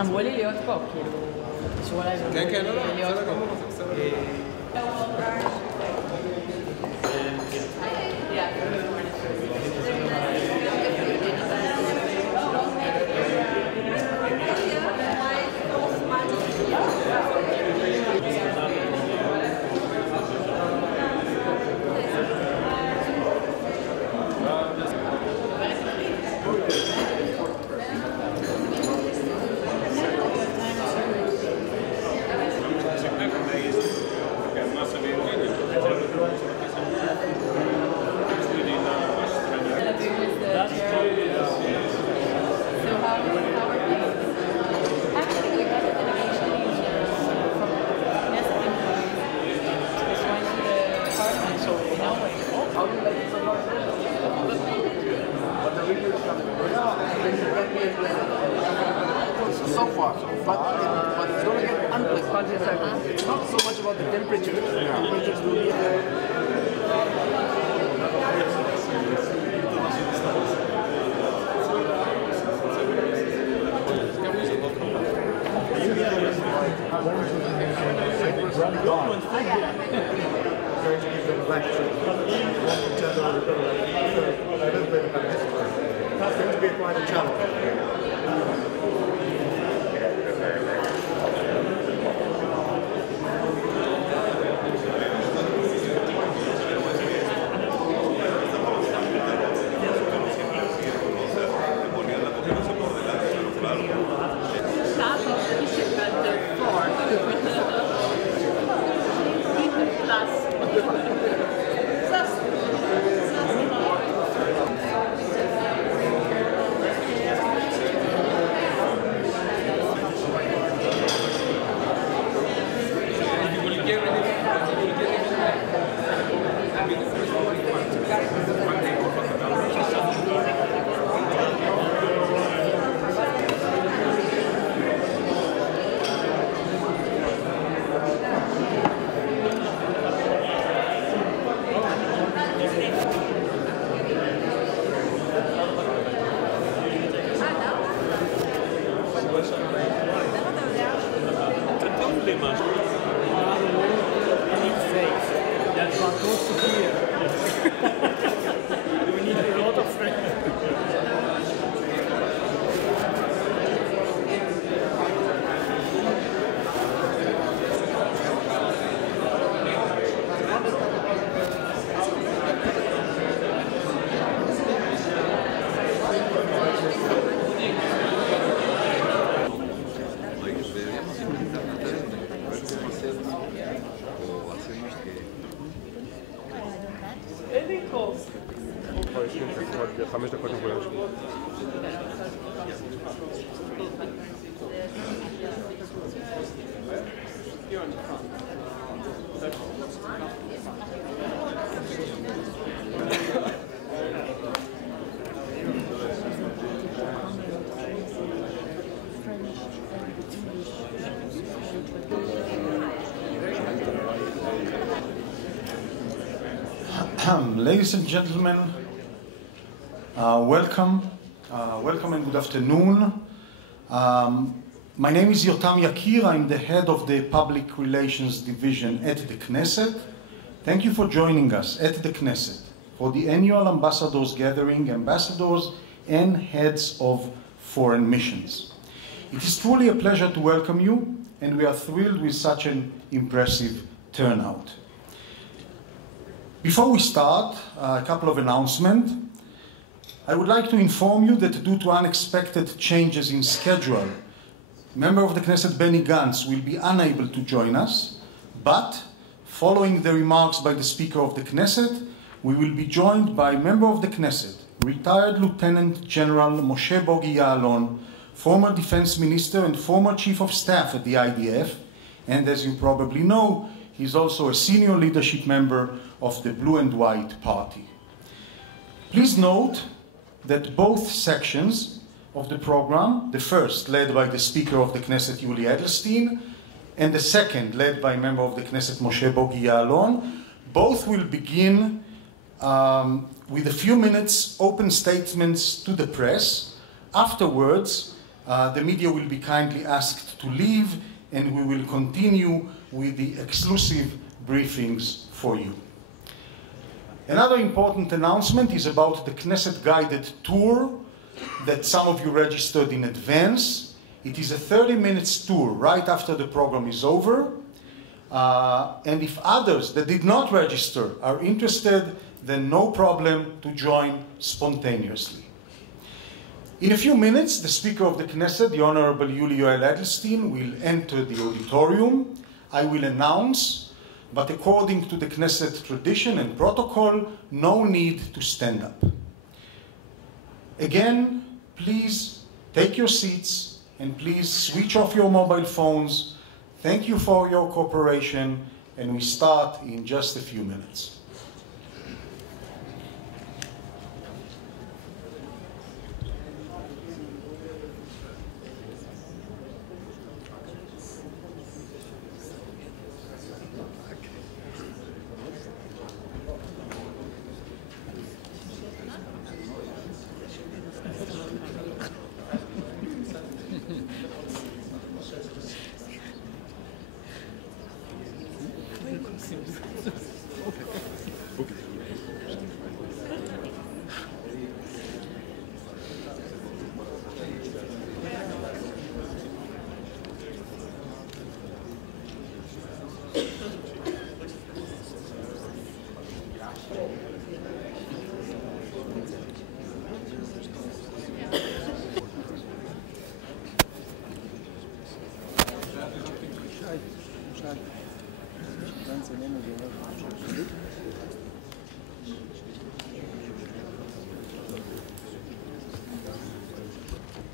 אמרו לי להיות פה, כאילו, קשור אליי. כן, כן, לא, בסדר גמור, זה בסדר. So far, but it's going to get unpleasant. It's not so much about the temperature. Temperatures will be That's going to be quite a challenge. Ladies and gentlemen, welcome and good afternoon. My name is Yotam Yakir. I'm the head of the Public Relations Division at the Knesset. Thank you for joining us at the Knesset for the annual Ambassadors Gathering, ambassadors and heads of foreign missions. It is truly a pleasure to welcome you, and we are thrilled with such an impressive turnout. Before we start, a couple of announcements. I would like to inform you that due to unexpected changes in schedule, member of the Knesset Benny Gantz will be unable to join us, but following the remarks by the Speaker of the Knesset, we will be joined by member of the Knesset, retired Lieutenant General Moshe Bogi Ya'alon, former Defense Minister and former Chief of Staff at the IDF, and as you probably know, He's also a senior leadership member of the Blue and White Party. Please note that both sections of the program, the first led by the Speaker of the Knesset, Yuli Edelstein, and the second led by member of the Knesset, Moshe Bogi Ya'alon, both will begin with a few minutes open statements to the press. Afterwards, the media will be kindly asked to leave, and we will continue with the exclusive briefings for you. Another important announcement is about the Knesset guided tour that some of you registered in advance. It is a 30-minute tour right after the program is over. And if others that did not register are interested, then no problem to join spontaneously. In a few minutes, the Speaker of the Knesset, the Honorable Yuli Yoel Edelstein, will enter the auditorium. I will announce, but according to the Knesset tradition and protocol, no need to stand up. Again, please take your seats and please switch off your mobile phones. Thank you for your cooperation, and we start in just a few minutes.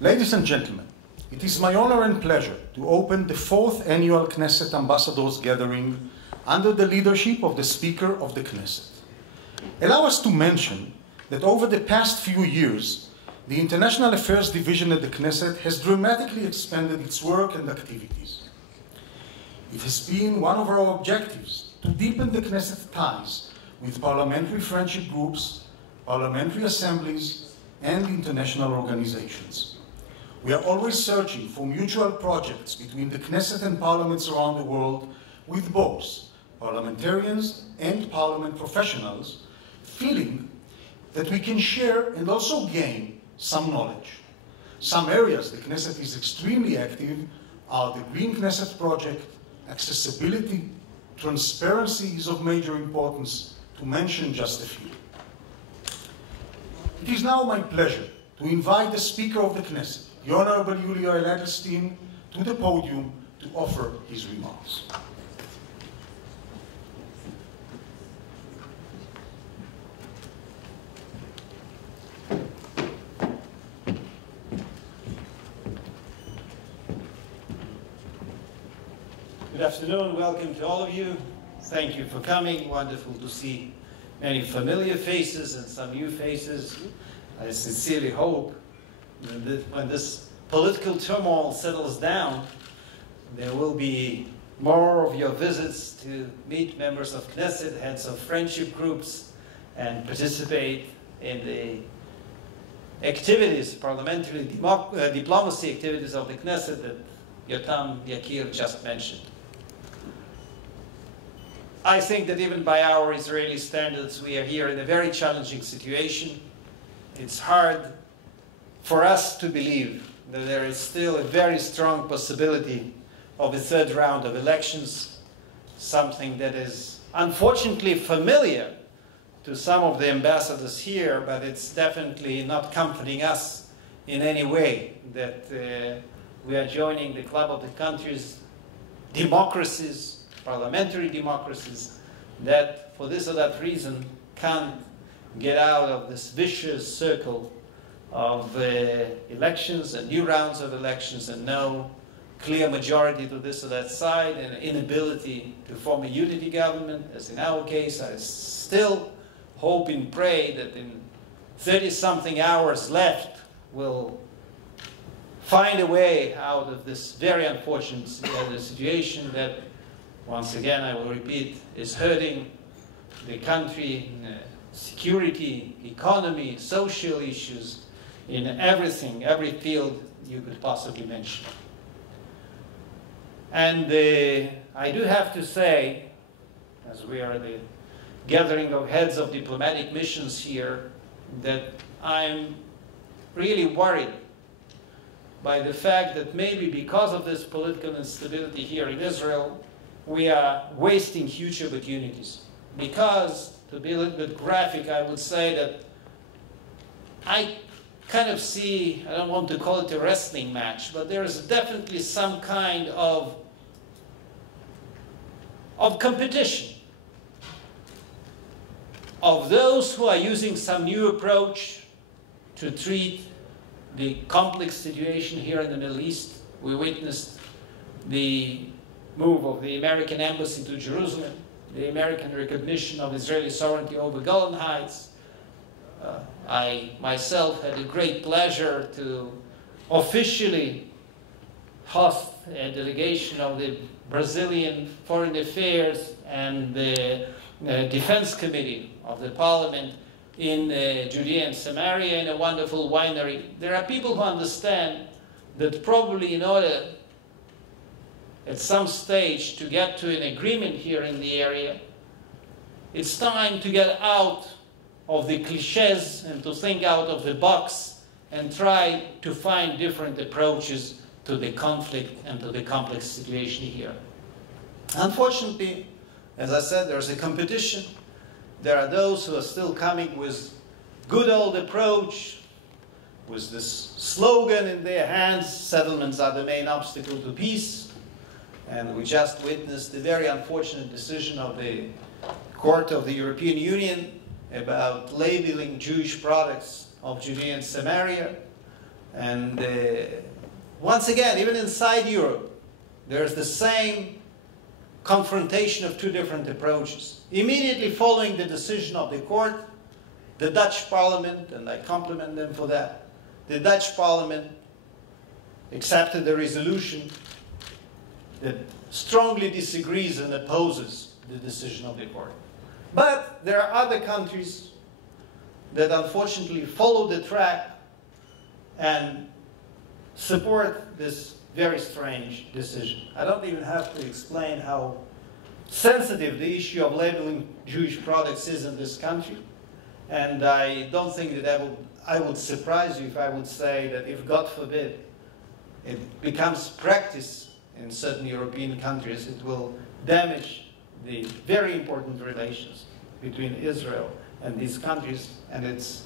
Ladies and gentlemen, it is my honor and pleasure to open the 4th annual Knesset Ambassadors Gathering under the leadership of the Speaker of the Knesset. Allow us to mention that over the past few years, the International Affairs Division at the Knesset has dramatically expanded its work and activities. It has been one of our objectives to deepen the Knesset ties with parliamentary friendship groups, parliamentary assemblies, and international organizations. We are always searching for mutual projects between the Knesset and parliaments around the world with both parliamentarians and parliament professionals, feeling that we can share and also gain some knowledge. Some areas the Knesset is extremely active are the Green Knesset project, accessibility, transparency is of major importance, to mention just a few. It is now my pleasure to invite the Speaker of the Knesset, the Honorable Yuli Yoel Edelstein, to the podium to offer his remarks. Good afternoon, welcome to all of you. Thank you for coming. Wonderful to see many familiar faces and some new faces. I sincerely hope that when this political turmoil settles down, there will be more of your visits to meet members of Knesset, heads of friendship groups, and participate in the activities, parliamentary diplomacy activities of the Knesset that Yotam Yakir just mentioned. I think that even by our Israeli standards, we are here in a very challenging situation. It's hard for us to believe that there is still a very strong possibility of a third round of elections, something that is unfortunately familiar to some of the ambassadors here, but it's definitely not comforting us in any way that we are joining the club of the countries, democracies, parliamentary democracies, that for this or that reason can't get out of this vicious circle of elections and new rounds of elections and no clear majority to this or that side and inability to form a unity government, as in our case. I still hope and pray that in 30-something hours left, we'll find a way out of this very unfortunate situation that, once again, I will repeat, is hurting the country, security, economy, social issues, in everything, every field you could possibly mention. And I do have to say, as we are the gathering of heads of diplomatic missions here, that I'm really worried by the fact that maybe because of this political instability here in Israel, we are wasting huge opportunities. Because, to be a little bit graphic, I would say that I kind of see, I don't want to call it a wrestling match, but there is definitely some kind of competition of those who are using some new approach to treat the complex situation here in the Middle East. We witnessed the move of the American embassy to Jerusalem, the American recognition of Israeli sovereignty over Golan Heights. I myself had a great pleasure to officially host a delegation of the Brazilian Foreign Affairs and the Defense Committee of the Parliament in Judea and Samaria in a wonderful winery. There are people who understand that probably in order at some stage to get to an agreement here in the area, it's time to get out of the cliches and to think out of the box and try to find different approaches to the conflict and to the complex situation here. Unfortunately, as I said, there's a competition. There are those who are still coming with good old approach, with this slogan in their hands, settlements are the main obstacle to peace. And we just witnessed the very unfortunate decision of the Court of the European Union about labeling Jewish products of Judea and Samaria. And once again, even inside Europe, there's the same confrontation of two different approaches. Immediately following the decision of the court, the Dutch parliament, and I compliment them for that, the Dutch parliament accepted a resolution that strongly disagrees and opposes the decision of the court. But there are other countries that unfortunately follow the track and support this very strange decision. I don't even have to explain how sensitive the issue of labeling Jewish products is in this country. And I don't think that I would surprise you if I would say that if, God forbid, it becomes practice in certain European countries, it will damage the very important relations between Israel and these countries. And it's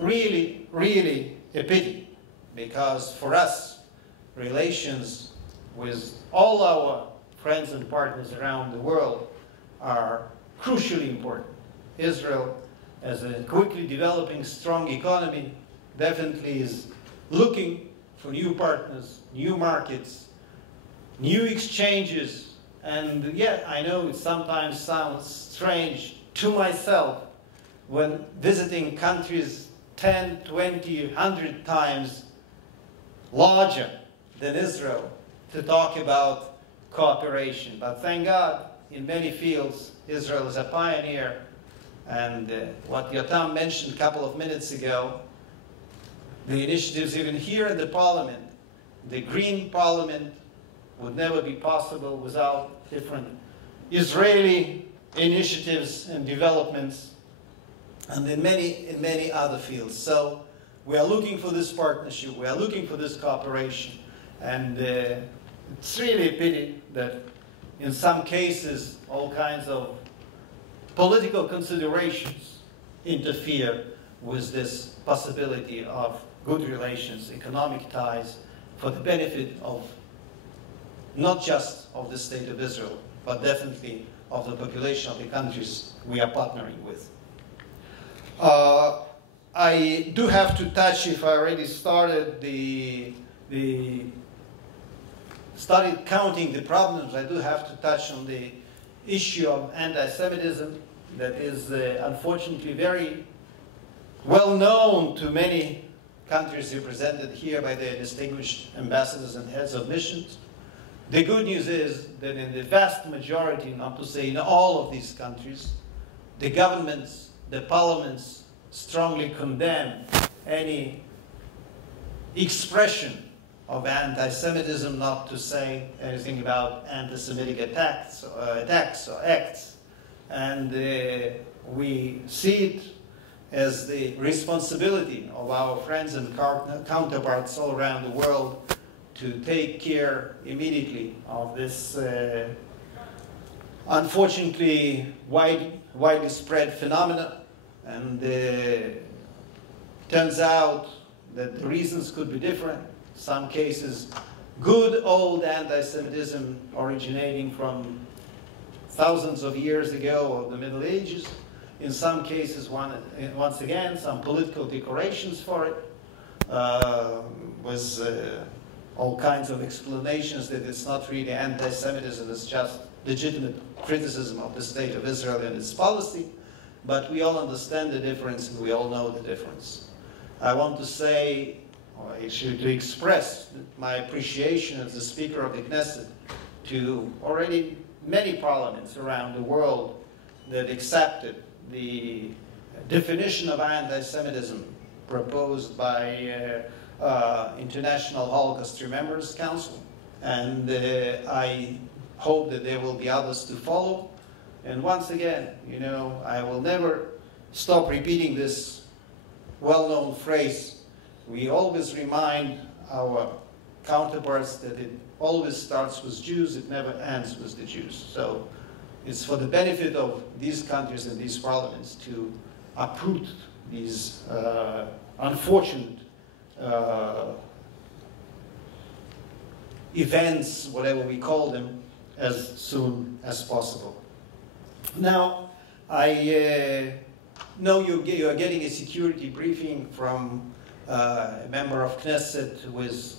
really, really a pity, because for us, relations with all our friends and partners around the world are crucially important. Israel, as a quickly developing, strong economy, definitely is looking for new partners, new markets, new exchanges. And yet, I know it sometimes sounds strange to myself when visiting countries 10, 20, 100 times larger than Israel to talk about cooperation. But thank God, in many fields, Israel is a pioneer. And what Yotam mentioned a couple of minutes ago, the initiatives even here in the parliament, the Green Parliament would never be possible without different Israeli initiatives and developments, and in many other fields. So we are looking for this partnership, we are looking for this cooperation, and it's really a pity that in some cases all kinds of political considerations interfere with this possibility of good relations, economic ties, for the benefit of not just of the state of Israel, but definitely of the population of the countries we are partnering with. I do have to touch, if I already started, the started counting the problems, I do have to touch on the issue of anti-Semitism that is unfortunately very well known to many countries represented here by their distinguished ambassadors and heads of missions. The good news is that in the vast majority, not to say in all of these countries, the governments, the parliaments strongly condemn any expression of anti-Semitism, not to say anything about anti-Semitic attacks or acts. And we see it as the responsibility of our friends and counterparts all around the world to take care immediately of this unfortunately widely spread phenomenon. And turns out that the reasons could be different. Some cases, good old anti-Semitism originating from thousands of years ago of the Middle Ages. In some cases, once again, some political decorations for it, with all kinds of explanations that it's not really anti-Semitism, it's just legitimate criticism of the state of Israel and its policy. But we all understand the difference and we all know the difference. I want to say, or actually to express my appreciation as the Speaker of the Knesset to already many parliaments around the world that accepted the definition of anti-Semitism proposed by International Holocaust Remembrance Council. And I hope that there will be others to follow. And once again, you know, I will never stop repeating this well-known phrase. We always remind our counterparts that it always starts with Jews, it never ends with the Jews. So it's for the benefit of these countries and these parliaments to uproot these unfortunate events, whatever we call them, as soon as possible. Now, I know you are getting a security briefing from a member of Knesset with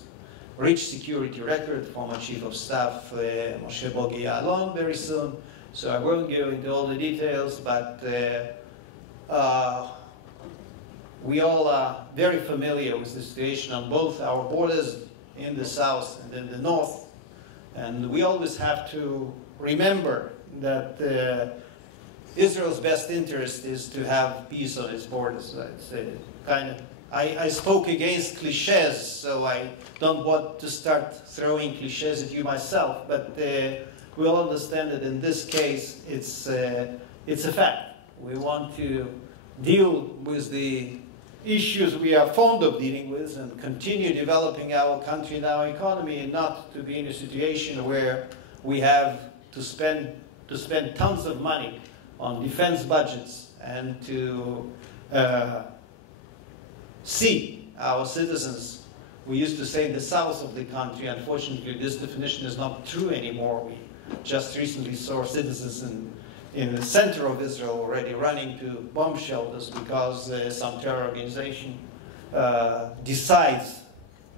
rich security record, former Chief of Staff Moshe Bogi Ya'alon, very soon. So I won't go into all the details, but we all are very familiar with the situation on both our borders in the south and in the north. And we always have to remember that Israel's best interest is to have peace on its borders. It's kind of, I spoke against cliches, so I don't want to start throwing cliches at you myself, but we all understand that in this case, it's a fact. We want to deal with the issues we are fond of dealing with and continue developing our country and our economy, and not to be in a situation where we have to spend tons of money on defense budgets and to see our citizens. We used to say in the south of the country, unfortunately this definition is not true anymore. We just recently saw citizens in the center of Israel already running to bomb shelters because some terror organization decides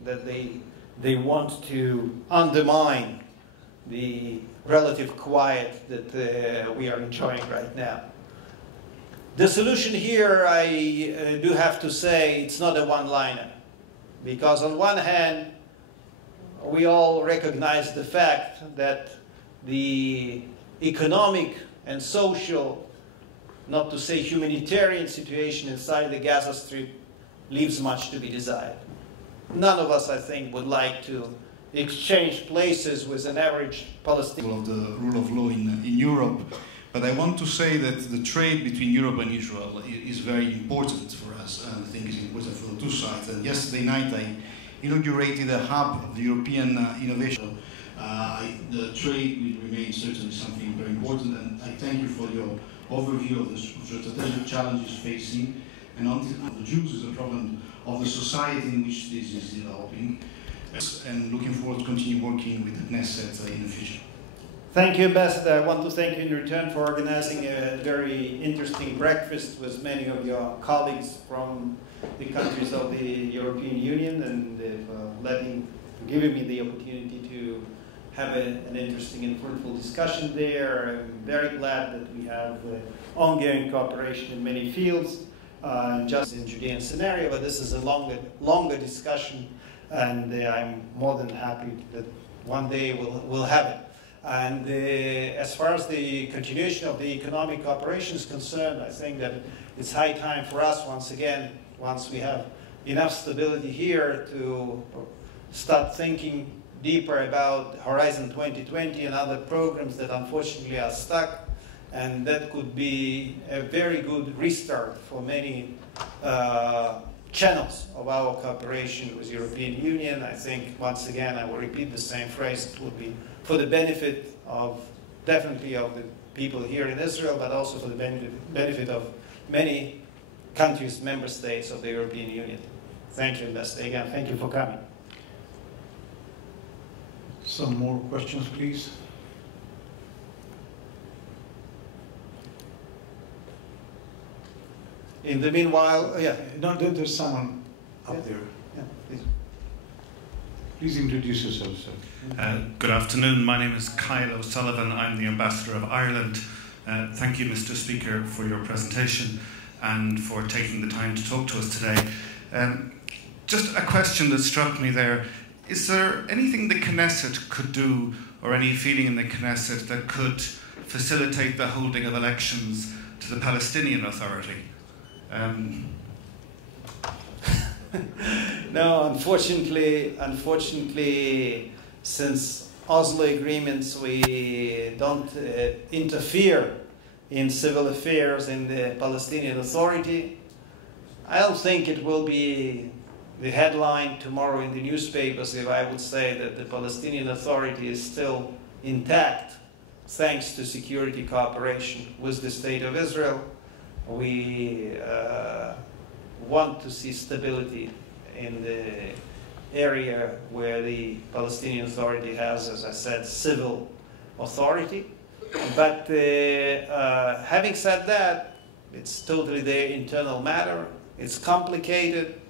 that they want to undermine the relative quiet that we are enjoying right now. The solution here, I do have to say, it's not a one-liner. Because on one hand, we all recognize the fact that the economic and social, not to say humanitarian situation inside the Gaza Strip leaves much to be desired. None of us, I think, would like to exchange places with an average Palestinian. Of the rule of law in Europe, but I want to say that the trade between Europe and Israel is very important for us, and I think it's important for the two sides. And yesterday night I inaugurated a hub of the European innovation. The trade will remain certainly something very important, and I thank you for your overview of the strategic challenges facing, and on the Jews is a problem of the society in which this is developing, and looking forward to continue working with the Knesset in the future. Thank you, Ambassador. I want to thank you in return for organizing a very interesting breakfast with many of your colleagues from the countries of the European Union, and for giving me the opportunity to have an interesting and fruitful discussion there. I'm very glad that we have ongoing cooperation in many fields, just in Judean scenario, but this is a longer discussion, and I'm more than happy that one day we'll have it. And as far as the continuation of the economic cooperation is concerned, I think that it's high time for us, once again, once we have enough stability here, to start thinking deeper about Horizon 2020 and other programs that unfortunately are stuck. And that could be a very good restart for many channels of our cooperation with the European Union. I think, once again, I will repeat the same phrase, it would be for the benefit of, definitely of the people here in Israel, but also for the benefit of many countries, member states of the European Union. Thank you, Ambassador. Again, thank you for coming. Some more questions, please. In the meanwhile, yeah. No, there's someone up there. Yeah, please. Please introduce yourself, sir. Good afternoon. My name is Kyle O'Sullivan. I'm the Ambassador of Ireland. Thank you, Mr. Speaker, for your presentation and for taking the time to talk to us today. Just a question that struck me there. Is there anything the Knesset could do, or any feeling in the Knesset that could facilitate the holding of elections to the Palestinian Authority? No, unfortunately, since Oslo agreements, we don't interfere in civil affairs in the Palestinian Authority. I don't think it will be the headline tomorrow in the newspapers if I would say that the Palestinian Authority is still intact thanks to security cooperation with the State of Israel. We want to see stability in the area where the Palestinian Authority has, as I said, civil authority. But having said that, it's totally their internal matter. It's complicated.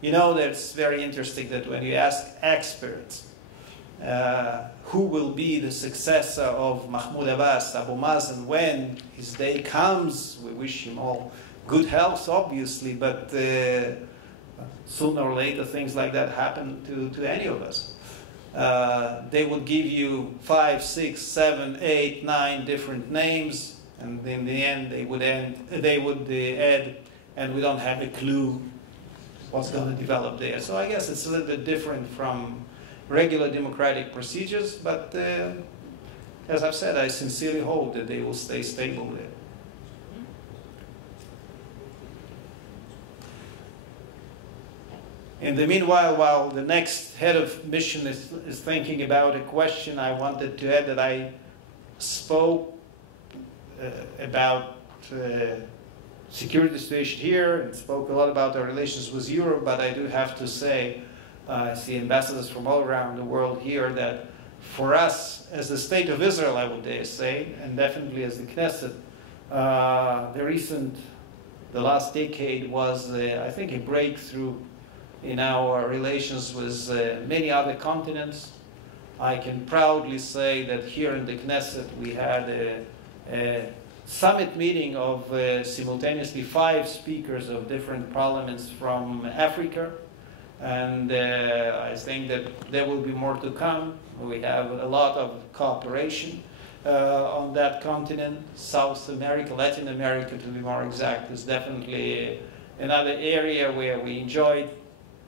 You know, that's very interesting that when you ask experts who will be the successor of Mahmoud Abbas, Abu Mazen, when his day comes, we wish him all good health, obviously, but sooner or later things like that happen to any of us. They would give you 5, 6, 7, 8, 9 different names, and in the end they would add, and we don't have a clue what's going to develop there. So I guess it's a little bit different from regular democratic procedures, but as I've said, I sincerely hope that they will stay stable there. In the meanwhile, while the next head of mission is thinking about a question, I wanted to add that I spoke about security situation here and spoke a lot about our relations with Europe, but I do have to say, I see ambassadors from all around the world here, that for us, as the State of Israel, I would dare say, and definitely as the Knesset, the last decade was, I think, a breakthrough in our relations with many other continents. I can proudly say that here in the Knesset we had a summit meeting of simultaneously 5 speakers of different parliaments from Africa, and I think that there will be more to come. We have a lot of cooperation on that continent. South America, Latin America to be more exact, is definitely another area where we enjoyed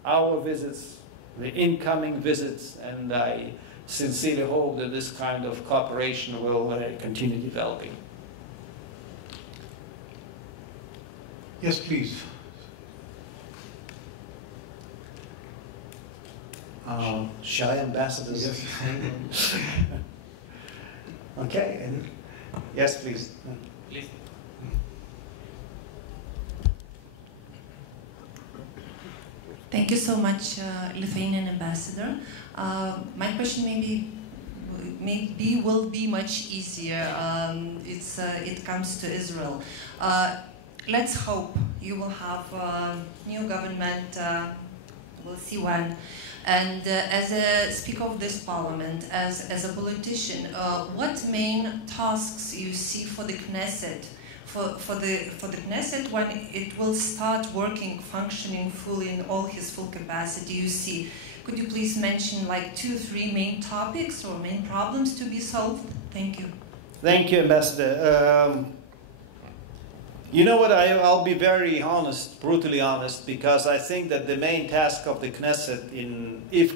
our visits, the incoming visits, and I sincerely hope that this kind of cooperation will continue developing. Yes, please. Shy ambassadors. Yes. Okay, and yes, please. Please. Thank you so much, Lithuanian ambassador. My question maybe will be much easier. It comes to Israel. Let's hope you will have a new government we'll see when. And as a speaker of this parliament, as a politician, what main tasks you see for the Knesset, for the Knesset when it will start working, functioning fully in all his full capacity? You see, could you please mention like 2 or 3 main topics or main problems to be solved? Thank you. Thank you, Ambassador. You know what, I'll be very honest, brutally honest, because I think that the main task of the Knesset, if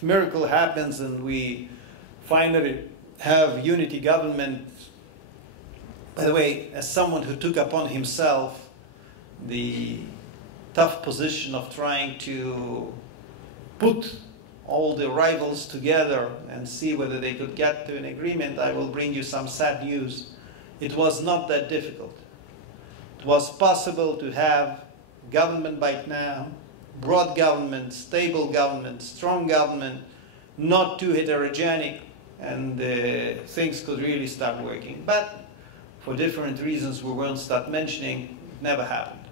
miracle happens and we finally have unity government, by the way, as someone who took upon himself the tough position of trying to put all the rivals together and see whether they could get to an agreement, I will bring you some sad news. It was not that difficult. It was possible to have government by now, broad government, stable government, strong government, not too heterogenic, and things could really start working. But for different reasons we won't start mentioning, it never happened.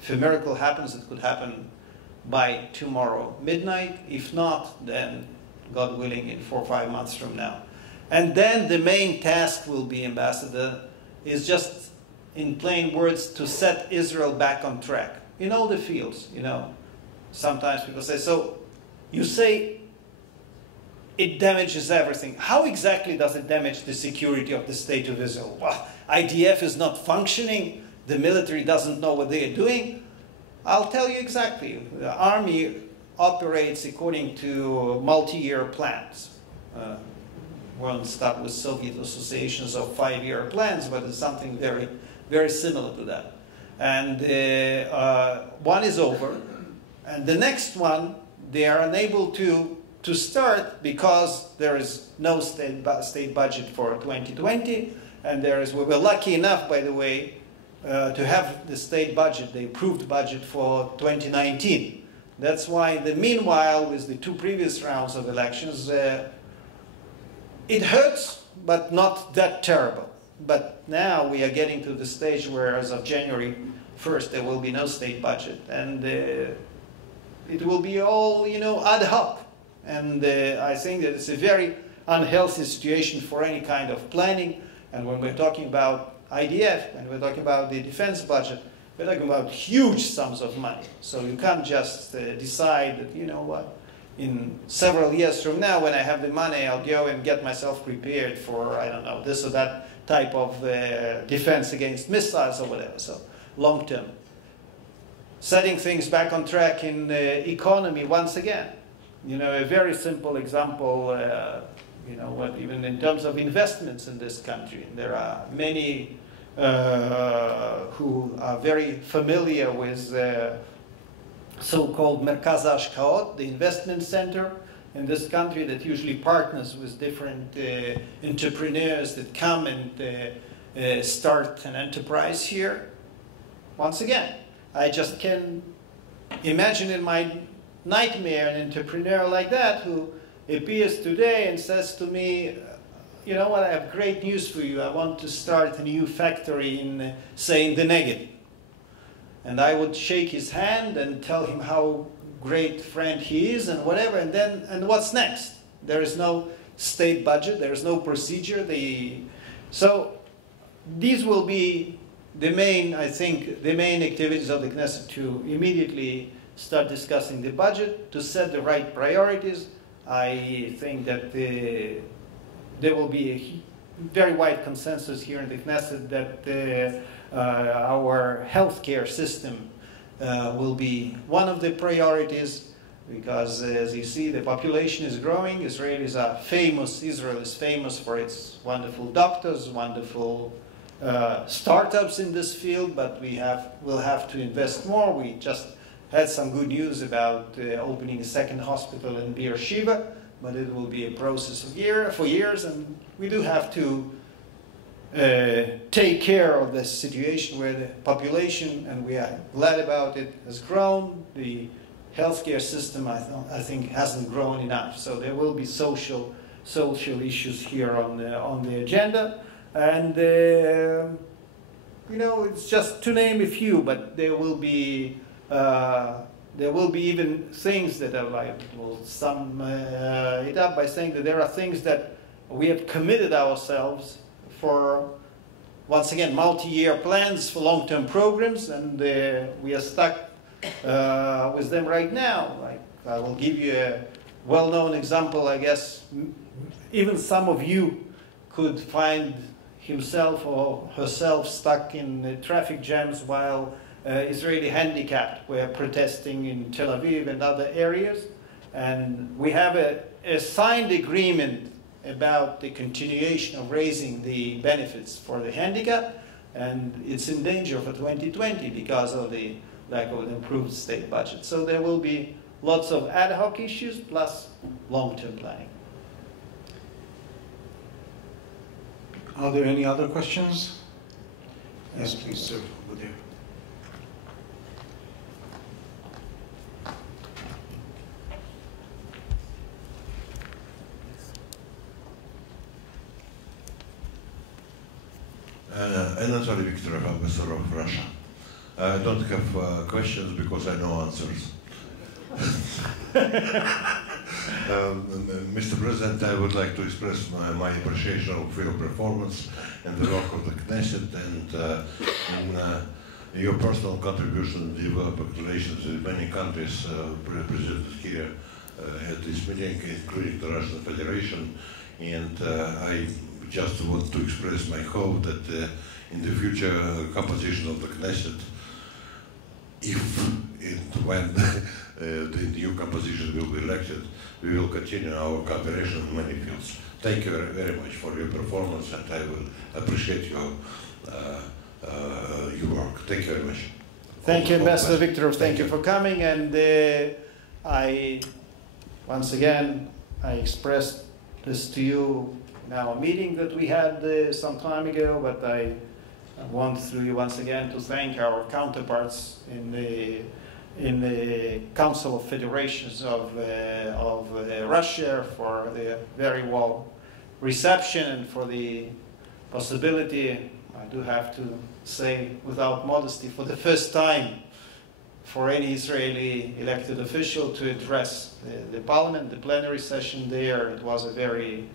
If a miracle happens, it could happen by tomorrow midnight. If not, then God willing, in 4 or 5 months from now. And then the main task will be, Ambassador, is just in plain words to set Israel back on track in all the fields. You know, sometimes people say, so you say it damages everything. How exactly does it damage the security of the state of Israel? Well, IDF is not functioning. The military doesn't know what they are doing. I'll tell you exactly. The army operates according to multi-year plans. Won't start with Soviet associations of 5-year plans, but it's something very, very similar to that. And one is over, and the next one they are unable to start because there is no state budget for 2020, and we were lucky enough, by the way, to have the state budget, the approved budget for 2019. That's why meanwhile, with the 2 previous rounds of elections, it hurts, but not that terrible. But now we are getting to the stage where, as of January 1st, there will be no state budget, and it will be all, you know, ad hoc. And I think that it's a very unhealthy situation for any kind of planning. And when we're talking about IDF, when we're talking about the defense budget, we're talking about huge sums of money. So you can't just decide that, you know what, in several years from now, when I have the money, I'll go and get myself prepared for, I don't know, this or that type of defense against missiles or whatever. So long term. Setting things back on track in economy once again. You know, a very simple example, you know, what, even in terms of investments in this country, there are many who are very familiar with so-called Merkaz HaHashkaot, the investment center in this country that usually partners with different entrepreneurs that come and start an enterprise here. Once again, I just can imagine in my nightmare an entrepreneur like that who appears today and says to me, you know what, I have great news for you. I want to start a new factory in, say, in the Negev. And I would shake his hand and tell him how great friend he is and whatever, and what's next? There is no state budget, there is no procedure. So these will be the main, I think, the main activities of the Knesset, to immediately start discussing the budget, to set the right priorities. I think that there will be a very wide consensus here in the Knesset that our healthcare system will be one of the priorities, because as you see, the population is growing. Israel is famous for its wonderful doctors, wonderful startups in this field, but we'll have to invest more. We just had some good news about opening a second hospital in Beersheba, but it will be a process of for years, and we do have to take care of the situation where the population, and we are glad about it, has grown. The healthcare system, I think, hasn't grown enough. So there will be social issues here on the agenda, and you know, it's just to name a few, but there will be there will be even things that are like, will sum it up by saying that there are things that we have committed ourselves for, once again, multi-year plans for long-term programs, and we are stuck with them right now. Like, I will give you a well-known example, I guess. Even some of you could find himself or herself stuck in traffic jams while Israeli handicapped were protesting in Tel Aviv and other areas. And we have a signed agreement about the continuation of raising the benefits for the handicapped, and it's in danger for 2020 because of the lack of an improved state budget. So there will be lots of ad hoc issues plus long-term planning. Are there any other questions? Yes, please, sir, over there. Anatoly Viktorov, ambassador of Russia. I don't have questions because I know answers. Mr. President, I would like to express my appreciation of your performance and the work of the Knesset and your personal contribution to developing relations with many countries represented here at this meeting, including the Russian Federation. And I just want to express my hope that in the future composition of the Knesset, if and when the new composition will be elected, we will continue our cooperation in many fields. Thank you very much for your performance, and I will appreciate your work. Thank you very much. Thank you, Ambassador Viktorov. Thank you for coming. And once again, I expressed this to you in our meeting that we had some time ago, but I want through you once again to thank our counterparts in the Council of Federations of Russia for their very warm reception and for the possibility, I do have to say without modesty, for the first time for any Israeli elected official to address the parliament, the plenary session there. It was a very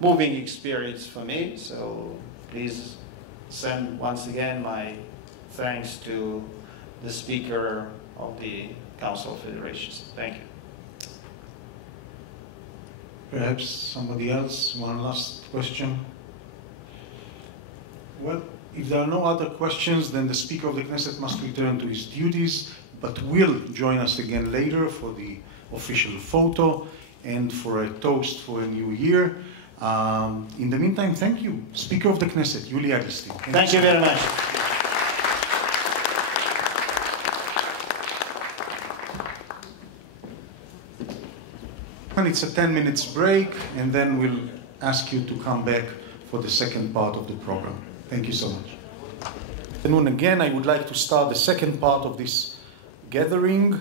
moving experience for me, so please send once again my thanks to the Speaker of the Council of Federations. Thank you. Perhaps somebody else, one last question. Well, if there are no other questions, then the Speaker of the Knesset must return to his duties, but will join us again later for the official photo and for a toast for a new year. In the meantime, thank you, Speaker of the Knesset, Yuli Edelstein. Thank you very much. And it's a 10-minute break, and then we'll ask you to come back for the second part of the program. Thank you so much. Good afternoon again. I would like to start the second part of this gathering.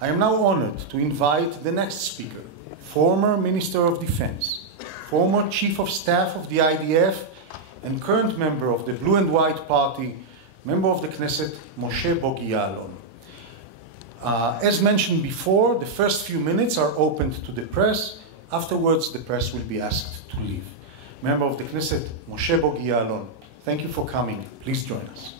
I am now honored to invite the next speaker, former Minister of Defense, former Chief of Staff of the IDF, and current member of the Blue and White Party, member of the Knesset, Moshe Bogi Ya'alon. As mentioned before, the first few minutes are opened to the press. Afterwards, the press will be asked to leave. Member of the Knesset, Moshe Bogi Ya'alon, thank you for coming. Please join us.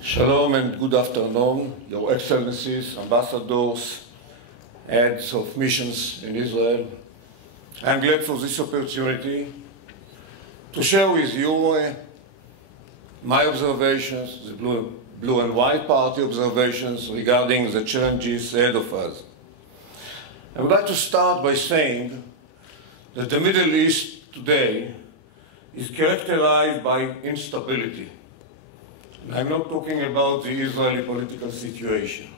Shalom and good afternoon, Your Excellencies, Ambassadors, heads of missions in Israel. I am glad for this opportunity to share with you my observations, the Blue and White Party observations regarding the challenges ahead of us. I would like to start by saying that the Middle East today is characterized by instability. I'm not talking about the Israeli political situation.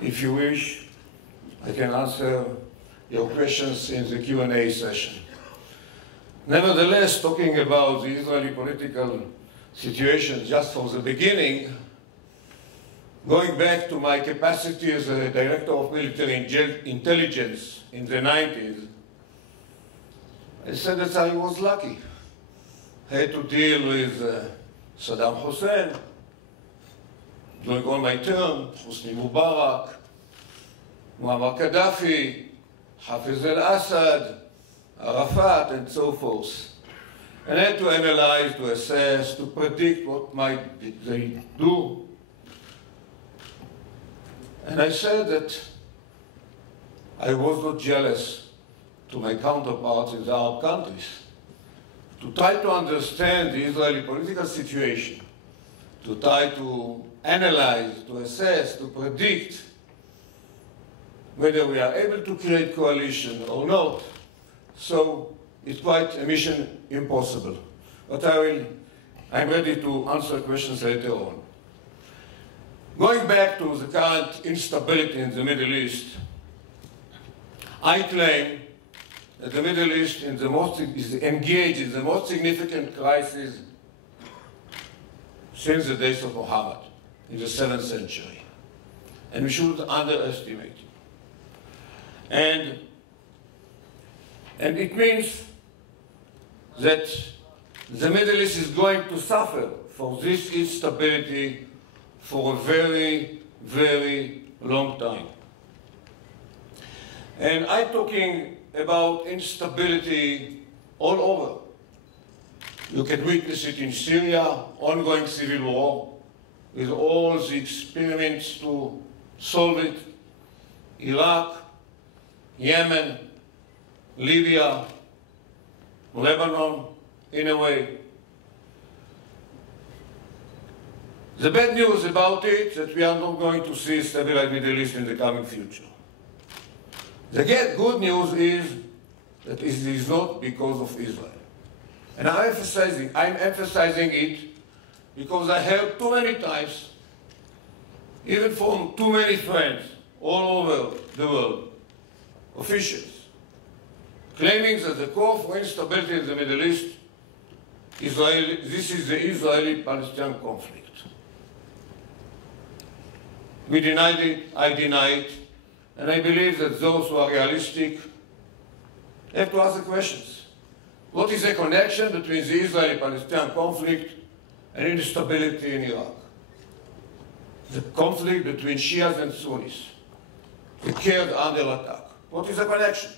If you wish, I can answer your questions in the Q&A session. Nevertheless, talking about the Israeli political situation just for the beginning, going back to my capacity as a director of military intelligence in the 90s, I said that I was lucky. I had to deal with Saddam Hussein during all my term, Hosni Mubarak, Muammar Gaddafi, Hafiz al-Assad, Arafat, and so forth. And I had to analyze, to assess, to predict what might they do. And I said that I was not jealous to my counterparts in the Arab countries, to try to understand the Israeli political situation, to try to analyze, to assess, to predict whether we are able to create coalition or not. So it's quite a mission impossible. But I'm ready to answer questions later on. Going back to the current instability in the Middle East, I claim that the Middle East is engaged in the most significant crisis since the days of Muhammad in the 7th century. And we shouldn't underestimate it. And it means that the Middle East is going to suffer for this instability for a very, very long time. And I'm talking about instability all over. You can witness it in Syria, ongoing civil war, with all the experiments to solve it, Iraq, Yemen, Libya, Lebanon, in a way. The bad news about it is that we are not going to see a stabilized Middle East in the coming future. The good news is that it is not because of Israel. And I'm emphasizing it because I heard too many times, even from too many friends all over the world, officials, claiming that the core for instability in the Middle East, this is the Israeli-Palestinian conflict. We denied it, I deny it, and I believe that those who are realistic have to ask the questions. What is the connection between the Israeli-Palestinian conflict and instability in Iraq? The conflict between Shias and Sunnis, the Kurds under attack. What is the connection?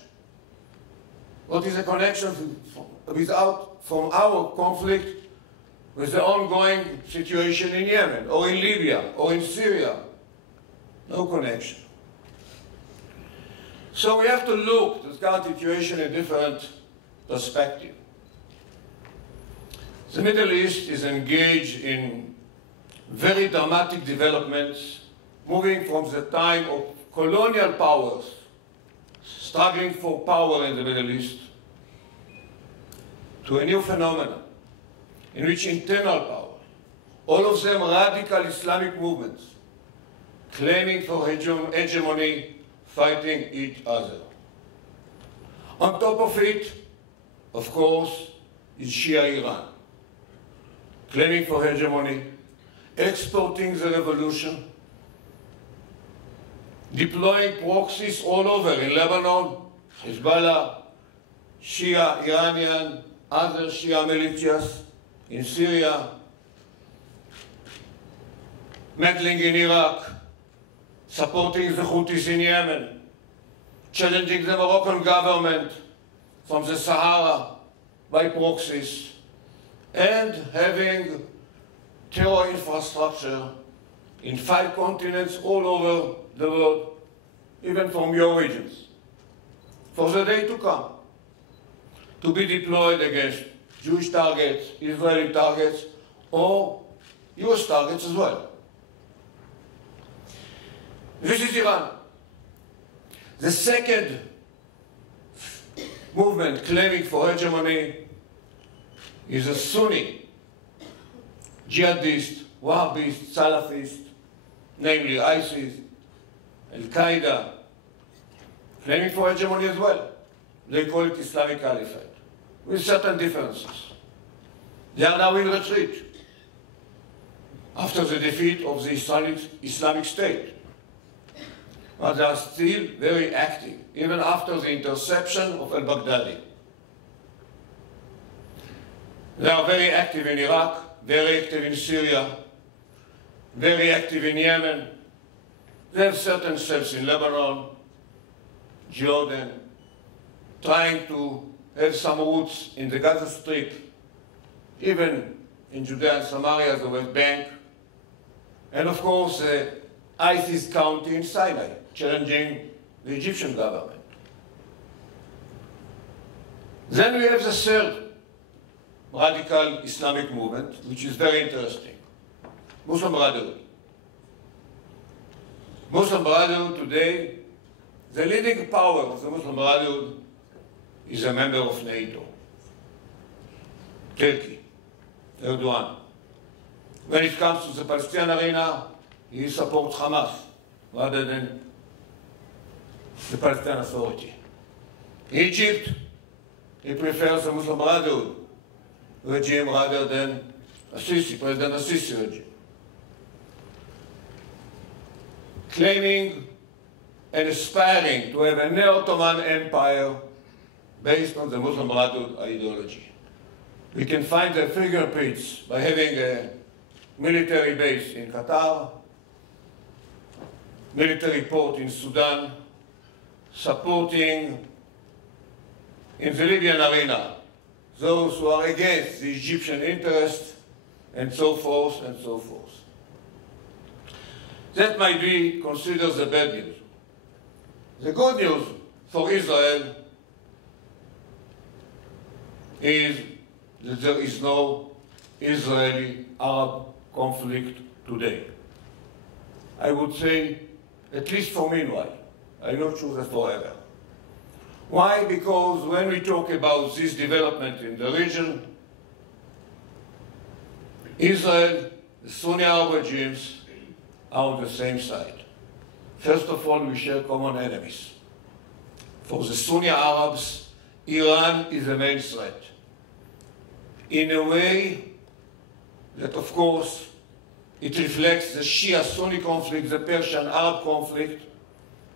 What is the connection from our conflict with the ongoing situation in Yemen, or in Libya, or in Syria? No connection. So we have to look at the current situation in a different perspective. The Middle East is engaged in very dramatic developments, moving from the time of colonial powers struggling for power in the Middle East to a new phenomenon in which internal power, all of them radical Islamic movements, claiming for hegemony, fighting each other. On top of it, of course, is Shia Iran, claiming for hegemony, exporting the revolution, deploying proxies all over in Lebanon, Hezbollah, Shia, Iranian, other Shia militias, in Syria, meddling in Iraq, supporting the Houthis in Yemen, challenging the Moroccan government from the Sahara by proxies, and having terror infrastructure in 5 continents all over the world, even from your regions, for the day to come, to be deployed against Jewish targets, Israeli targets, or US targets as well. This is Iran. The second movement claiming for hegemony is a Sunni, jihadist, Wahhabist, Salafist, namely ISIS, Al-Qaeda, claiming for hegemony as well. They call it Islamic Caliphate, with certain differences. They are now in retreat. after the defeat of the Islamic State. But they are still very active, even after the interception of al-Baghdadi. They are very active in Iraq, very active in Syria, very active in Yemen. They have certain cells in Lebanon, Jordan, trying to have some roots in the Gaza Strip, even in Judea and Samaria, the West Bank, and of course, ISIS county in Sinai, challenging the Egyptian government. Then we have the third radical Islamic movement, which is very interesting, Muslim Brotherhood. Muslim Brotherhood today, the leading power of the Muslim Brotherhood is a member of NATO, Turkey, Erdogan. When it comes to the Palestinian arena, he supports Hamas rather than the Palestinian Authority. Egypt, he prefers the Muslim Brotherhood regime rather than President Sisi regime. Claiming and aspiring to have a neo-Ottoman empire based on the Muslim Brotherhood ideology. We can find their fingerprints by having a military base in Qatar, military port in Sudan, supporting in the Libyan arena those who are against the Egyptian interest, and so forth and so forth. That might be considered the bad news. The good news for Israel is that there is no Israeli-Arab conflict today. I would say, at least for meanwhile. I'm not sure that forever. Why? Because when we talk about this development in the region, Israel, the Sunni Arab regimes are on the same side. First of all, we share common enemies. For the Sunni Arabs, Iran is the main threat. In a way that, of course, it reflects the Shia-Sunni conflict, the Persian-Arab conflict,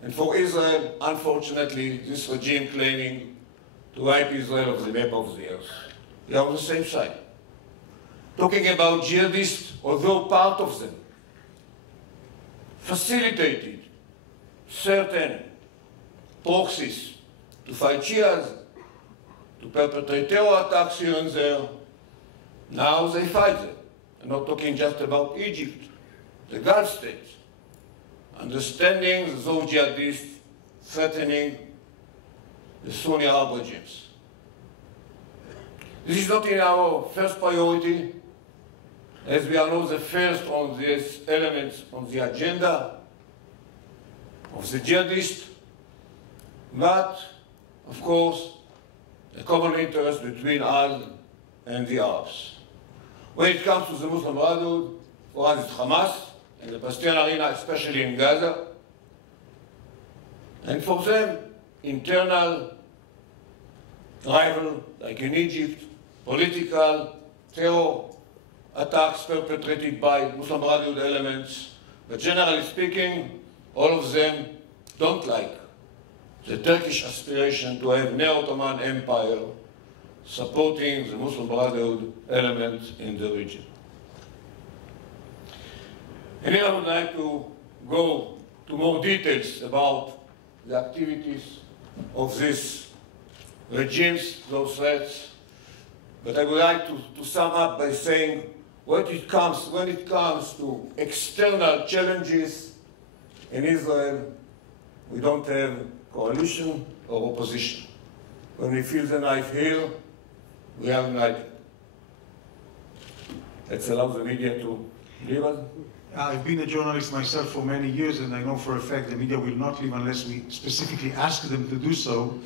and for Israel, unfortunately, this regime claiming to wipe Israel off the map of the earth. They are on the same side. Talking about jihadists, although part of them facilitated certain proxies to fight Shias, to perpetrate terror attacks here and there, now they fight them. I'm not talking just about Egypt, the Gulf states. Understanding those jihadists threatening the Sunni Arab regimes. This is not in our first priority, as we are not the first on these elements on the agenda of the jihadists, but, of course, a common interest between us and the Arabs. When it comes to the Muslim Brotherhood, for us it's Hamas, in the Palestinian arena, especially in Gaza, and for them, internal rival, like in Egypt, political terror attacks perpetrated by Muslim Brotherhood elements, but generally speaking, all of them don't like the Turkish aspiration to have neo-Ottoman empire supporting the Muslim Brotherhood elements in the region. And here I would like to go to more details about the activities of these regimes, those threats, but I would like to sum up by saying when it comes to external challenges in Israel, we don't have coalition or opposition. When we feel the knife here, we are united. Let's allow the media to leave us. I've been a journalist myself for many years, and I know for a fact the media will not leave unless we specifically ask them to do so.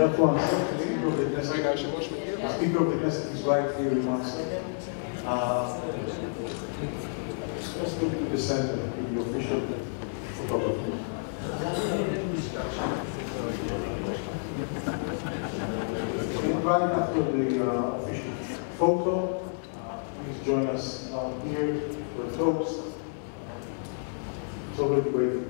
Speaker of the Knesset is right here in 1 second. Let's look to the center in the official photography. Right after the official photo, please join us down here for a toast. It's already waiting.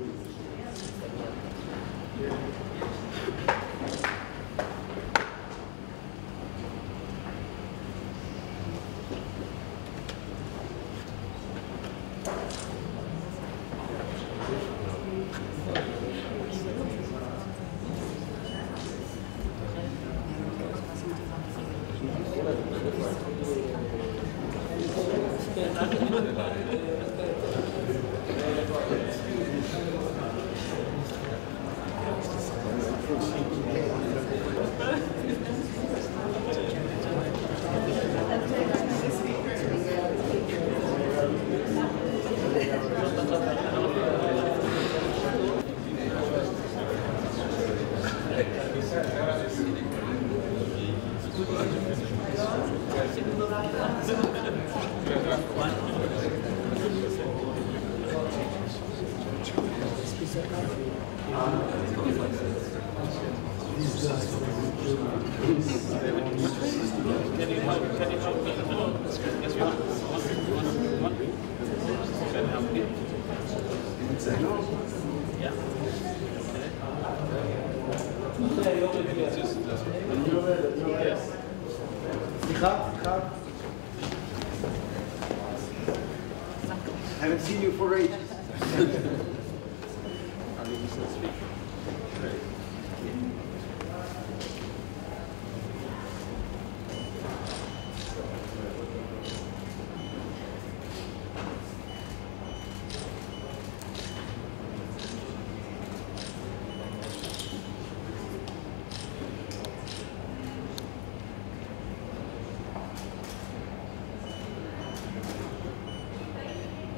I haven't seen you for ages.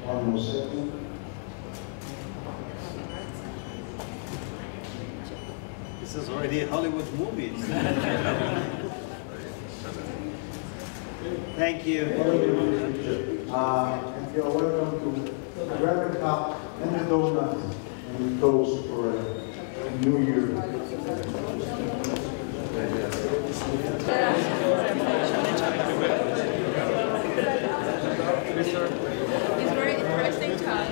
One more second. This is already a Hollywood movie. Thank you. And you're welcome to grab a cup and a donut and toast for a new year. It's very interesting time.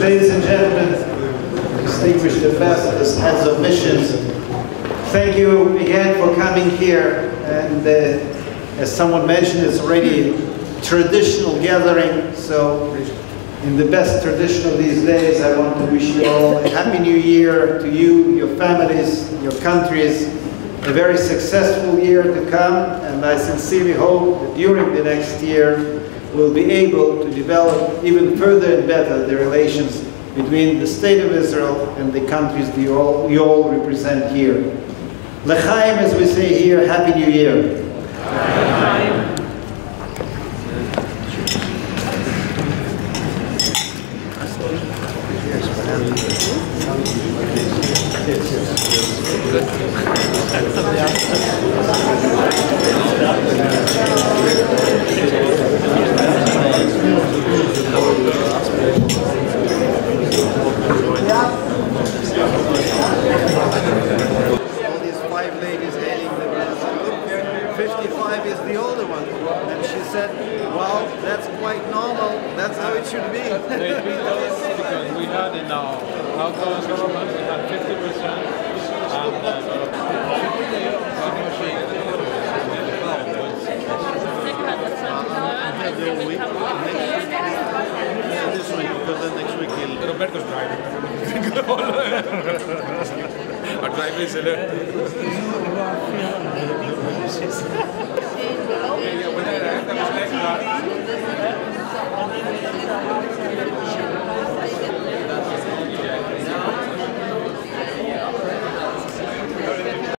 Ladies and gentlemen, distinguished ambassadors, heads of missions, thank you again for coming here. And as someone mentioned, it's already a traditional gathering. So in the best tradition of these days, I want to wish you all a happy new year to you, your families, your countries, a very successful year to come. And I sincerely hope that during the next year, we'll be able to develop even further and better the relations between the State of Israel and the countries that you all represent here. L'chaim, as we say here, Happy New Year. Our driver is alert.